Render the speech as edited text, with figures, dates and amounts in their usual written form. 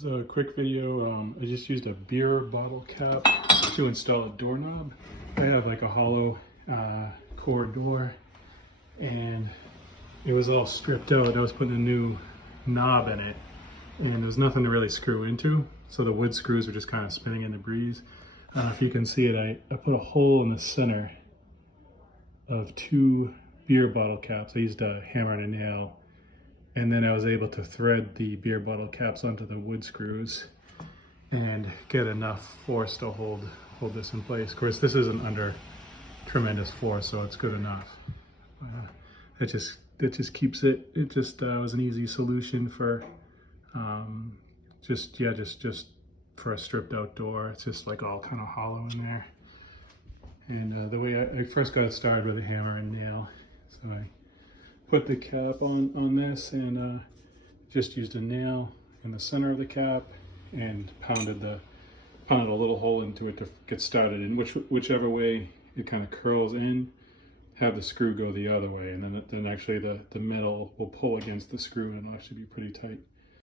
This is a quick video. I just used a beer bottle cap to install a doorknob. I have like a hollow core door and it was all stripped out. I was putting a new knob in it and there was nothing to really screw into. So the wood screws were just kind of spinning in the breeze. I don't know if you can see it, I put a hole in the center of two beer bottle caps. I used a hammer and a nail, and then I was able to thread the beer bottle caps onto the wood screws and get enough force to hold this in place. Of course, this isn't under tremendous force, so it's good enough. It just keeps it. It just was an easy solution for just for a stripped out door. It's just like all kind of hollow in there. And the way I first got it started with a hammer and nail. So I put the cap on this and just used a nail in the center of the cap and pounded a little hole into it to get started. And whichever way it kind of curls in, have the screw go the other way, and then actually the metal will pull against the screw and it'll actually be pretty tight.